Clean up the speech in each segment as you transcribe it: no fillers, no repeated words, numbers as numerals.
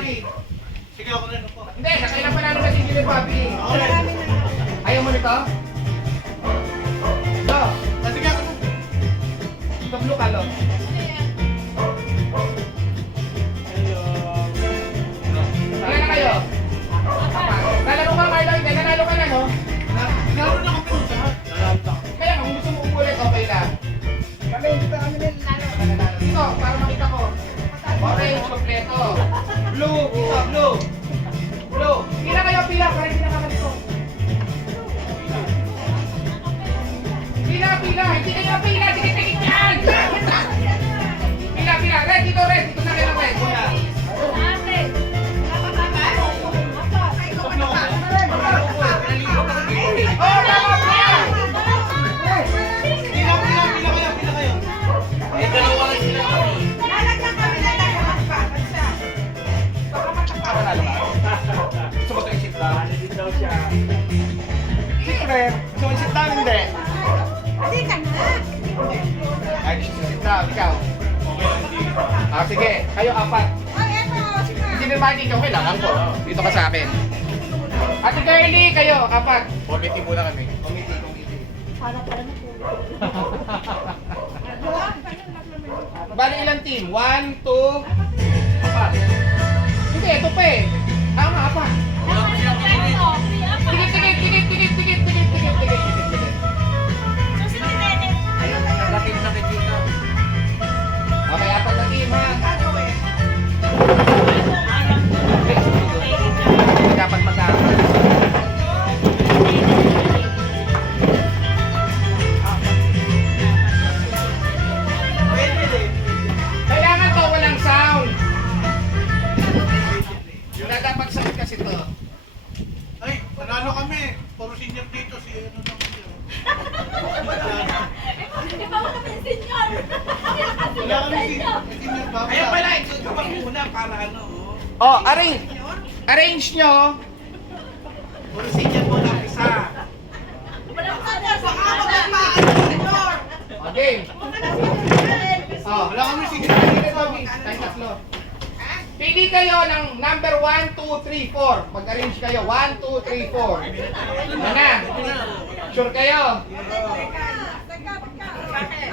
Papi. Sige ako rin po. Hindi, nakailan pa namin kasi ni Papi. Ayaw mo nito? Ito. Sige ako. Ito blue color. Ilan na kayo? Nalaro ka Marlon, hindi nanalo ka na no? Lalo na kami nun lahat. Kaya kung gusto mo umulit, okay lang. Ito, para makita ko. Orange, kompleto. Blue, ito, blue. Blue. Pila kayo, pila, para hindi nakakalito. Pila, pila, hindi kayo pila, tikit-tikit yan! Pila, pila, red, dito red, dito sa akin ang red. Muna. Oh, tama, pila! Pila kayo. Eh, dalawa lang sila. Panalo ka? Gusto mo ito isip lang? Siyempre, gusto mo isip lang, hindi. Ay, isip lang, ikaw. Ah, sige, kayo apat. Hindi naman dito, kailangan ko. Dito ka sa akin. Ate Girlie, kayo, apat. Committee muna kami. Committee. Bali ilang team? 1, 2, apat. Hindi, ito pa eh. Tama, apat. Tigit. Okay, apat na team ha. Dapat magkakaroon. Kailangan to walang sound. Dapat sakit kasi to. Ay, nanalo kami. Puro senior dito si ano lang siya. Wala kami senior ba? Ayun pala, ito pa muna para ano. Oh, arrange nyo. Puro senior mo lang isa. Okay. Oh, Wala kami senior. Pili kayo ng number 1, 2, 3, 4. Mag-arrange kayo. 1, 2, 3, 4. Yan na. Sure kayo?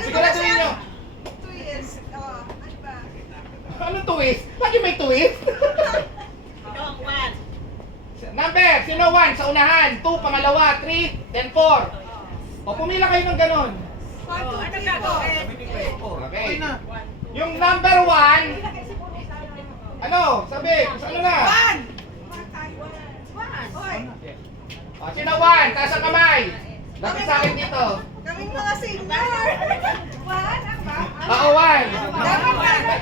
Siguraduhin nyo. Anong twist? Lagi may twist? Number, sino 1 sa unahan, 2 pangalawa, 3, then 4. O pumila kayo ng ganon. Okay. Yung number 1, ano? Sabi, ano na? O, sino 1? Taas ang kamay. Lapit sa akin dito. Kaming mga senior. Oo, 1.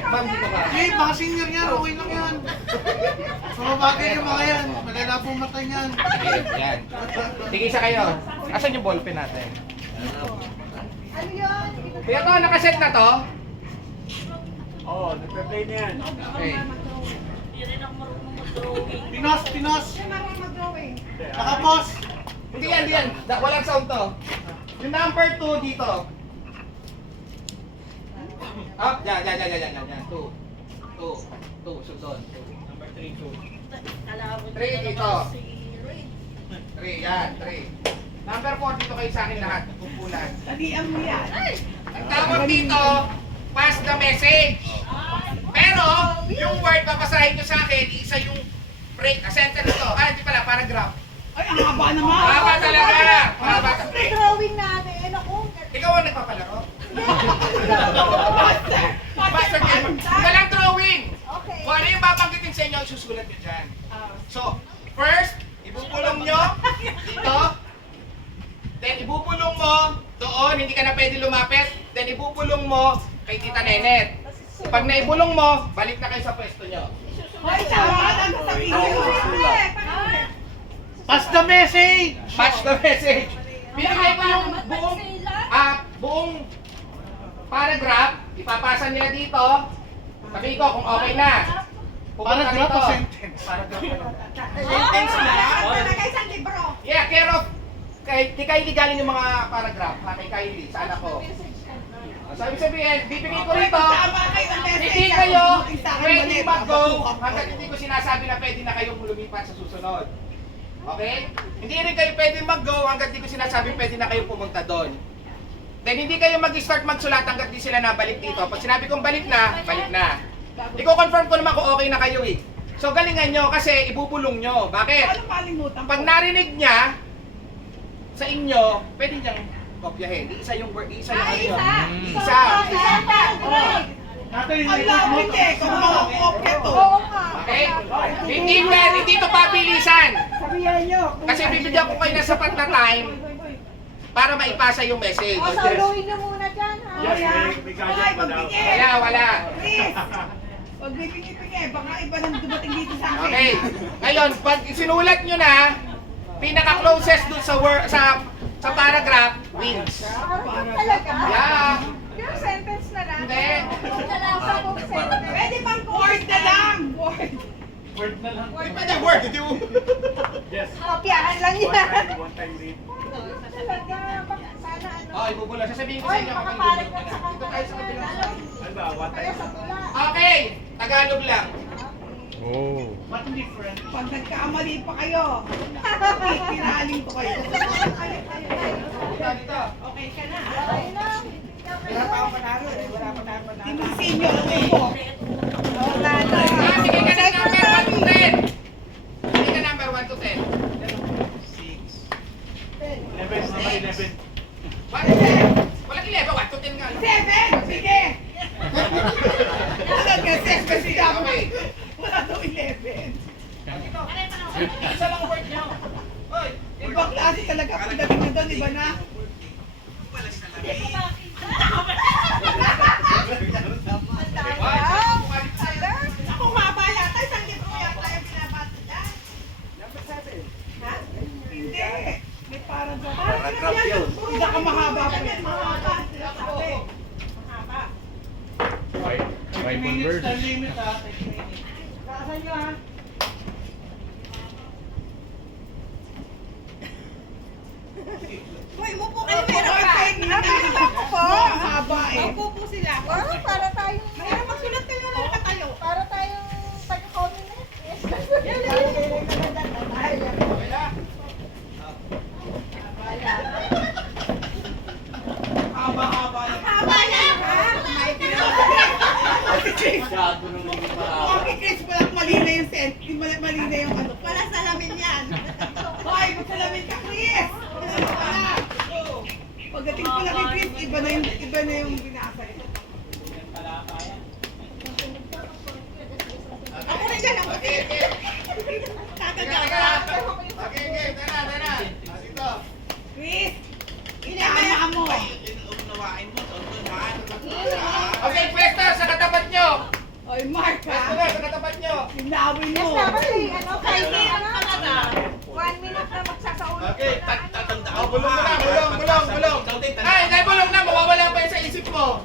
Ma'am, dito ka. Hindi, mga senior yan. Okay lang yan. Sumabagay yung mga yan. Malalabo mata niyan. Yan. Sige isa kayo. Asan yung ballpen natin? Ano yun? Kaya to, nakaset na to? Oo, nagpe-play na yan. Okay. Pinos. Siya marunong mag-drawing. Nakapos. Hindi yan. Walang sound to. Yung number 2 dito. Up, yan. 2. Sundon. Number 3, 3 dito. 3, yan, 3. Number 4 dito kayo sa akin lahat. Kumpulan. Talian mo yan. Ang tawag dito, pass the message. Pero, yung word babasahin nyo sa akin, isa yung break, center nito. Ah, hindi pala, paragraph. Ay, ang haba naman. Mahaba talaga. Mahaba Ang talaga. drawing namin. Ako. Ikaw ang nagpapalaro? Master game. Walang drawing. Okay. Kung ano yung babanggitin sa inyo, susulat nyo dyan. So, first, ibubulong nyo dito. Then, ibubulong mo doon, hindi ka na pwede lumapit. Then, ibubulong mo kay Tita Nenet. Pag naibulong mo, balik na kayo sa pwesto nyo. Hoy, tama lang sasabihin ko. Pass the message. Patch the message. Pinigay ko yung buong paragraph, ipapasa nila dito. Sabi ko kung okay na. Pupunta Paragraph dito. o sentence? Paragraph na lang. Sentence na. Talaga isang libro. Yeah, care of. Kay Kylie galing yung mga paragraph. Ha, kay Kylie, sa anak ko. Sabi sabihin, bibigay ko rito. Tama kayo ng message. Hindi kayo Sa akin pwede ulit. mag-go hanggat hindi ko sinasabi na pwede na kayong lumipat sa susunod. Okay? Hindi rin kayo pwede mag-go hanggat hindi ko sinasabi pwede na kayong pumunta doon. Then hindi kayo mag-start magsulat hanggat di sila nabalik dito. Pag sinabi kong balik na, balik na. Iko-confirm ko naman kung okay na kayo eh. So galingan nyo kasi ibubulong nyo. Bakit? Ano malimutan ko? Pag narinig niya sa inyo, pwede niyang kopyahin. Isa yung word, isa yung ano yun. Isa. Natin yung Ang lapit eh, kung makakopya to. Okay? Hindi pwede, hindi ito pabilisan. Sabihan nyo. Kasi bibigyan ko kayo ng sapat na time para maipasa yung message. O, sauluhin niyo muna dyan, ha? Yes, may gadget Ay, pa daw. magbigay. Wala. Chris! Huwag may pingi-pingi, baka iba nang dumating dito sa akin. Okay. Ngayon, pag sinulat nyo na, pinaka-closest dun sa word, sa paragraph, wins. Parang talaga? Yeah. Yung sentence na lang. Hindi. Yung na lang sa buong sentence. Pwede bang word na lang? Word. word na lang. Hindi pwede word, hindi mo. Yes. Kopyahan lang yan. One time read. Talaga, sana ano. Oh, ibubula. Sasabihin ko sa Oy, inyo kapag makapalag ibubula lang sa na. Dito tayo sa kabilang. Ano ba? One Kaya time. sa tula. Okay. Tagalog lang. What different? Pag nagkamali pa kayo, pinahaling ko kayo. Dito, dito. Okay ka na. Okay lang. Wala pa ako panalo eh. Wala pa tayo panalo. Timisin nyo ang upo. Ah, sige ka na number 1 to 10. Sige ka number 1 to 10. 11 naman, 11. Walang 11, 1 to 10 nga. 7! Sige! Wala kasi, kasi ako. Okay. Wala daw 11. Isa lang word nyo. Hoy, Ibang klase talaga pagdating na doon, iba na. Ako maba yata, isang libro yata yung binabasa dyan. Ha? Hindi. May paragraph. Paragraph yun. Hindi ka mahaba pa yan. Mahaba. Sinasabi. Mahaba. 10 minutes na limit ha. 10 minutes. Saan nyo ha? Uy, mupo kayo. Okay, Meron pa. ako po. Mahaba eh. Upo po sila. Oh, para tayong... Mayroon magsulat kayo na nakatayo. Para tayong taga-comment. Yes. Haba-haba yan. Haba yan, ha? May Chris, walang mali na yung set. Mali na yung ano. Wala salamin yan. Hoy, magsalamin ka, Chris! Ano pala? Pagdating pala kay Chris, iba na yung binasa niya. Ako rin dyan. Ako okay, rin. okay. Okay, okay. Tara. Dito. Chris! Inama mo! Okay, pwesto sa katapat nyo. Oy, Mark Pwesto ha! na sa katapat nyo. Sinawin Yes, mo! dapat eh, ano, kahit ano, 1 minute na magsasaulog. Okay, oh, bulong mo na, bulong. Ay, dahil bulong na, mawawala pa yun sa isip mo.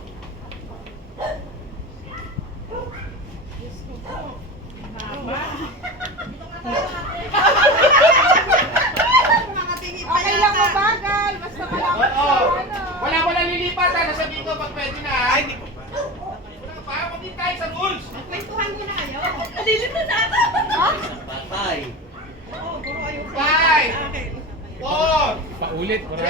Mga tingi pa Okay lang yata. mabagal, basta malapit Oo. sa ano. Wala mo lang lilipatan, nasabihin ko pag pwede na. Ay, hindi ko pa. Wala pa, hindi tayo sa rules. Kwentuhan mo na kayo. Nalilito na ako. Ha? Oo, puro ayun. 5, 4, Paulit. 3, 2,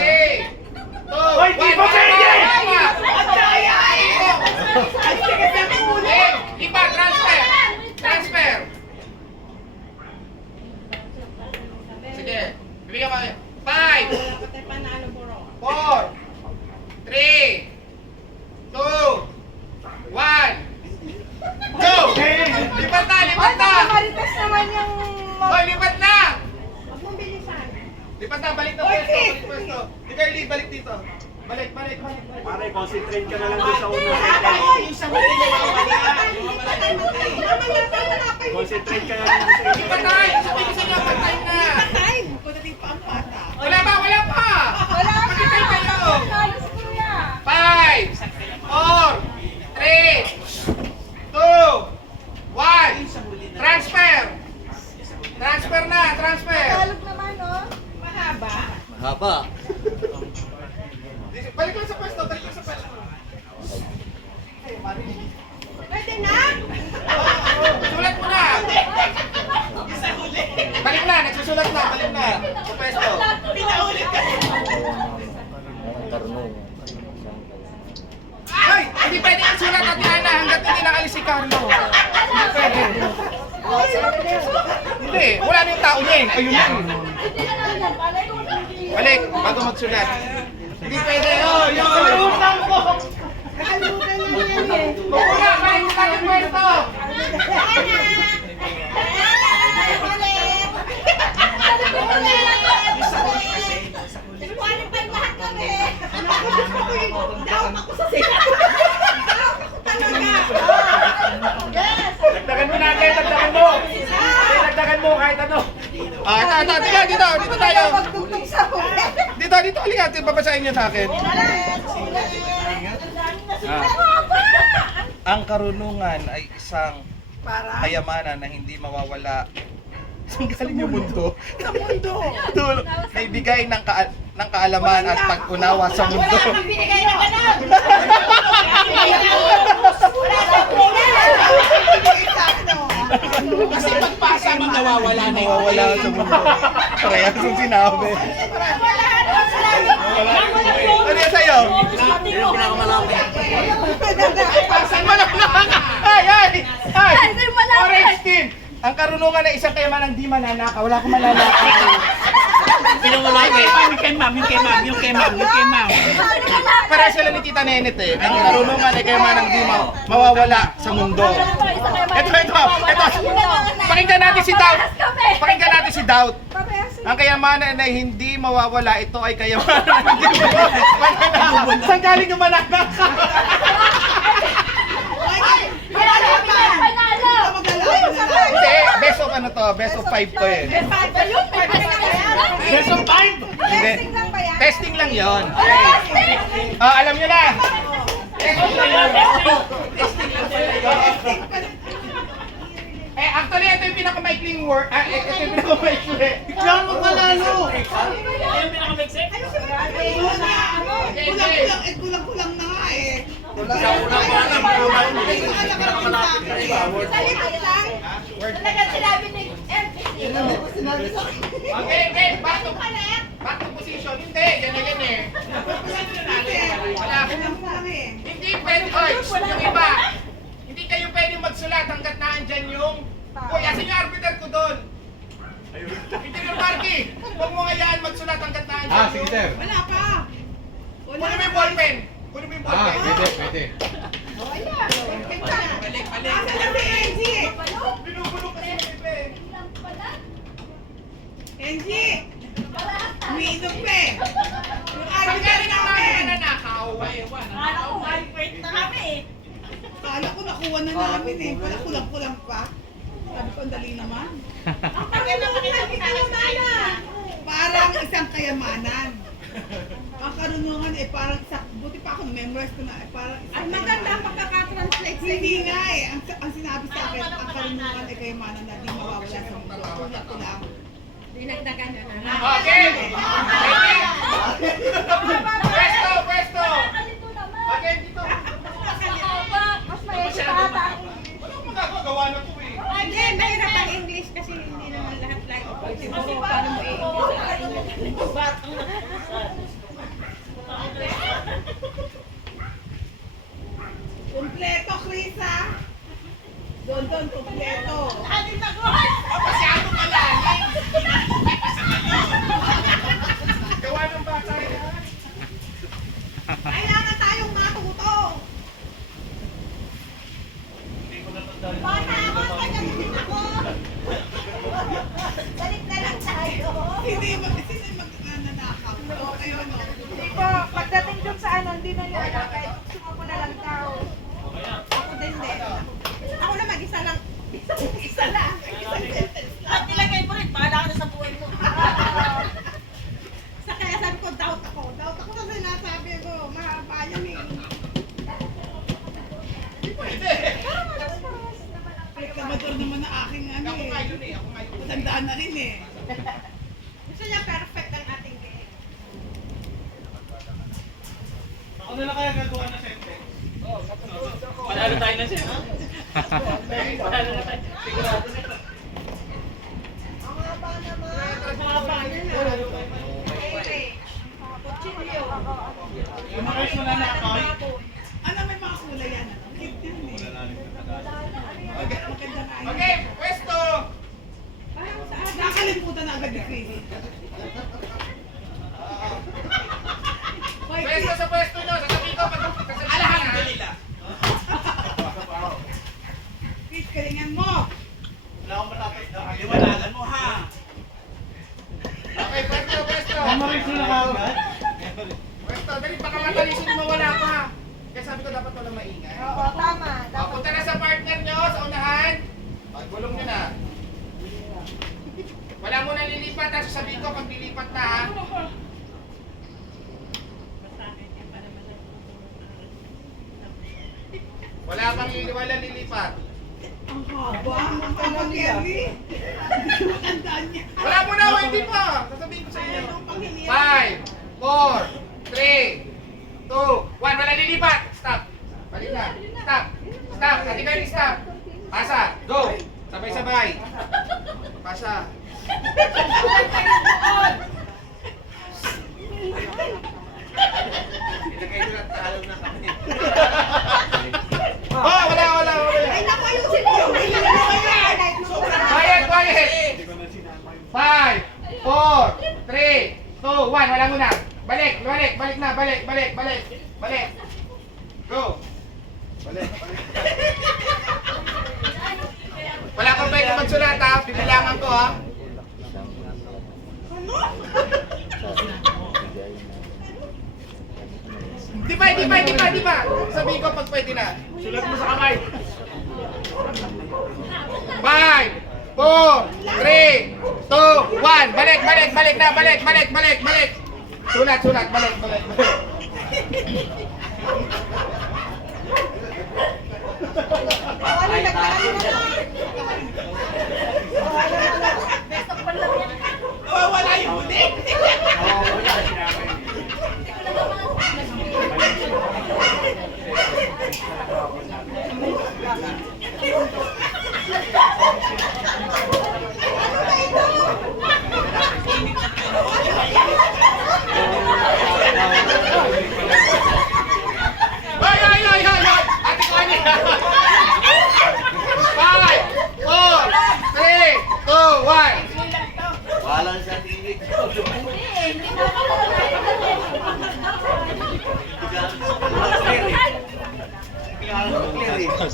1. Hoy, di ba pwede? Ang daya eh! Ang sige sa ulo! Iba, transfer. Sige, bibigyan ko. 5, Wala ka tayo panalo, bro. 4, 3, 2, 1. Go! Lipat na! Ay, nakakaritas naman yung... Hoy, lipat na! Huwag mong bilisan. Lipat na, balik na Hoy, pwesto. Chris! Balik pwesto. Si Carly, balik dito. Balik. Pare, concentrate ka na lang doon sa unang Ay, sentence. yung sa huli na mawawala. Naman yata wala pa yung Concentrate ka na lang doon sa unang Lipat na! Sabi ko sa inyo, patay na! time. Pagdating pa ang bata. Wala pa! Wala pa! Magkitay kayo! Talo si Kuya. 5, 4, 3, 2, 1. Transfer! Transfer na! Transfer! Tagalog naman, no? Mahaba. Balik lang sa pwesto! Pwede na? Sulat sulat na, balik na. Sa pwesto. Pinaulit ka. Ay! Hindi pwede yung sulat at Ana hanggat hindi nakalis si Carlo. Hindi pwede. Hindi, wala na yung tao niya eh. Ayun na. Balik, bago magsulat. Hindi pwede. Oh, yun. Nakalimutan ko. Nakalimutan na yan eh. Wala, balik sa ating pwesto. Dagdagan mo natin, dagdagan mo. Dagdagan mo kahit ano. Ah, dito tayo. Magtugtog sa huli. Dito, halika. Babasahin niyo sa akin. Ang karunungan ay isang kayamanan na hindi mawawala. Saan galing yung mundo? Sa mundo. Naibigay ng kaalaman at pag-unawa sa mundo. Binigay na ganun. Kasi pagpasa mo nawawala na yung nawawala sa mundo. Parehas yung sinabi. Ano yan sa'yo? Pasan mo lang Ay! Orange team! Ang karunungan ay isang kayaman ng di mananakaw. Wala akong mananakaw. Yung kay ma'am. Para sila ni Tita Nenet eh. Ang karunungan ay kayaman ng di mawawala sa mundo. Ito. Pakinggan natin si Daut. Ang kayamanan ay hindi mawawala. Ito ay kayamanan ng di mawawala. Saan galing yung mananakaw? Hindi, best of ano to? Best of 5 to eh. Best of 5! Hindi. Testing lang yon. Alam nyo na. Testing lang yun. Actually, ito yung pinakamaikling word. Ito yung pinakamaikling. Bigla mo palalo. Kulang-kulang na nga eh. Talagang sinabi ni Okay. Back to position. Hindi, yan na yan eh. Wala. Kulang-kulang eh. Hindi pwede. Oy, yung iba. Hindi kayo pwede magsulat hanggat naandyan yung... Uy, asan yung arbiter ko doon? Hindi yung Marky. Huwag mo ngayaan magsulat hanggat naandyan Sige sir. Wala pa. Kunin mo yung ballpen. Pwede. Asa na si Angie? Binubulong kasi yung iba eh. Angie! Umiinom pa eh. Yung Saan arbiter galing ang mga namin. nanakaw? Kala ko nakuha na namin eh. Wala kulang-kulang pa. Sabi ko, ang dali naman. Parang isang kayamanan. Ang karunungan eh parang isang, buti pa ako memorize ko na eh parang isang Ay, maganda ang pagkakatranslate sa Hindi nga eh. Ang sinabi sa akin, ang karunungan ay kayamanan na di mawawala sa mundo. Kulang ko lang. Dinagdagan na na. Okay. Pwesto. Okay, dito. Mas mayroon pa ata. Wala akong magagawa na po eh. Hindi, mahirap ang English kasi hindi naman lahat like. Siguro paano mo i-English? Kompleto, Chris ha? Doon, kompleto. Masyado malalim. Gawa ng bata yan. Kailangan tayong matuto. Bata ako, kagabitin ako. Balik na lang tayo. Hindi ba kasi magnanakaw? O kayo ano? Hindi po, pagdating dun sa ano, hindi na yun. Kahit sumuko na lang tao. Ako din. Ako na mag-isa lang. Isa lang. Isang sentence lang. At nilagay mo rin, bahala ka na sa buhay mo. Sa kaya sabi ko, doubt ako. Doubt ako sa sinasabi ko. Mahaba yan eh. Reklamador naman na aking ano Ako nga eh. yun eh. Matandaan na rin eh. Gusto niya perfect ang ating game. Ako na lang kaya gagawa na sentence. Panalo tayo na siya. Ang haba naman. Galingan mo. Wala akong matatay. Aliwanagan mo ha. Okay, pwesto, pwesto. Tama rin sila kagad. Pwesto, dali, baka matalisin mo wala pa. Kaya sabi ko dapat walang maingay. Oo, tama. O, punta na sa partner nyo, sa unahan. Pagulong nyo na. Wala mo na lilipat ha, sasabihin ko pag lilipat na ha. Wala lilipat. Ang haba. Ang haba, Kelly. Hindi ko matandaan niya. Wala mo na, hindi pa. Sasabihin ko sa inyo. Anong panghilihan? 5, 4, 3, 2, 1. Wala lilipat. Stop. Balik na. Stop. Stop. Ate Kelly, stop. Pasa. Go. Sabay-sabay. Pasa. Ilagay nyo lang talo na kami. Oh, wala. Ay, naku, ayusin mo. Quiet. 5, 4, 3, 2, 1. Wala muna. Balik na. Balik. Go. Balik. Wala kang pwede magsulat ha. Bibilangan ko ha. Ano? Di ba? Sabihin ko pag pwede na. Sulat mo sa kamay. 5, 4, 3, 2, 1. Balik na. Balik. Sulat. Balik. Ano, nagkaano na lang. Nawawala yung huli. Hoy! Ate ko ani. 5, 4, 3, 2, 1. Wala sa tinig.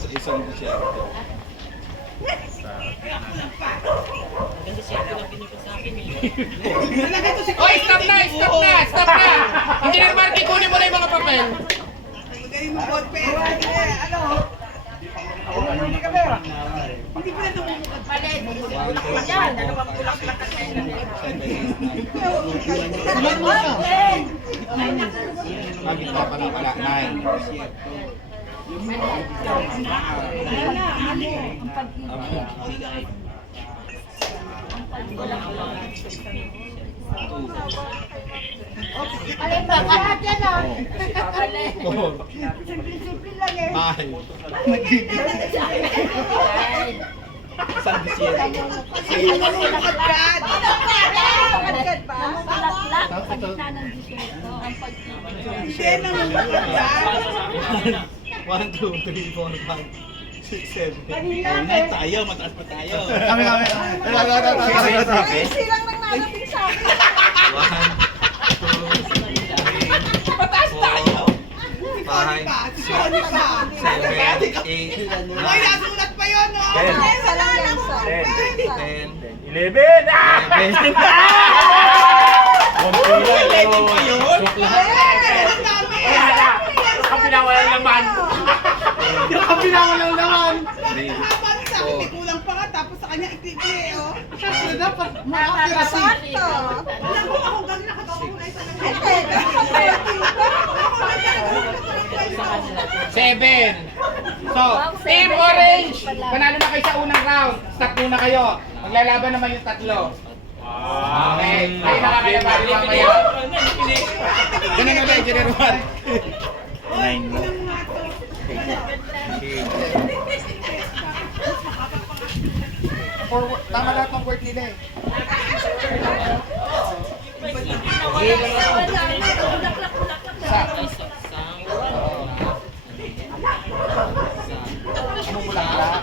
Isang siya. Talaga to si Hoy, stop na. Engineer Marky, kunin mo na yung mga papel. Magaling mo, God, pero ano? Hindi pa na tumumukad. Bakit ka pala 9? Alin ba? Kahat yan ah. Simple lang eh. Isang disyente. Nakagad ba? Hindi namumukad. 1, 2, 3, 4, 5, 6, 7. Kanina Tayo, mataas pa tayo. Kami. Easy lang nang narating sa akin. 1, 2, 3, Mataas tayo. 5, Sikoни pa. 7, 8, Ay, nasulat pa yun, no? Ten. Isa lang yan sa 10, 11. Eleven pa yun? Ang dami. Kapinawalan naman. Yung kapinawalan naman. Haba sa akin, may kulang pa nga. Tapos sa kanya, ikli oh. Siyempre dapat makakirasi. Sakto. Alam mo, ako galing nakatakulay sa Hindi, nakapagdating ka. 7. So, Team Orange, panalo na kayo sa unang round. Start muna kayo. Maglalaban naman yung tatlo. Okay, kayo nakakalaban mamaya. Ganun na ba, Engineer Juan? 9, Tama lahat ng word nila eh. Sa. Namumulak.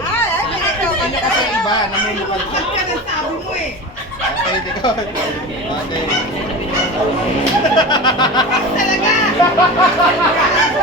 Ay, ikaw. Hindi kasi iba, namumulak. Ba't ka nang sabi mo eh? Okay, hindi ko. Okay. Talaga!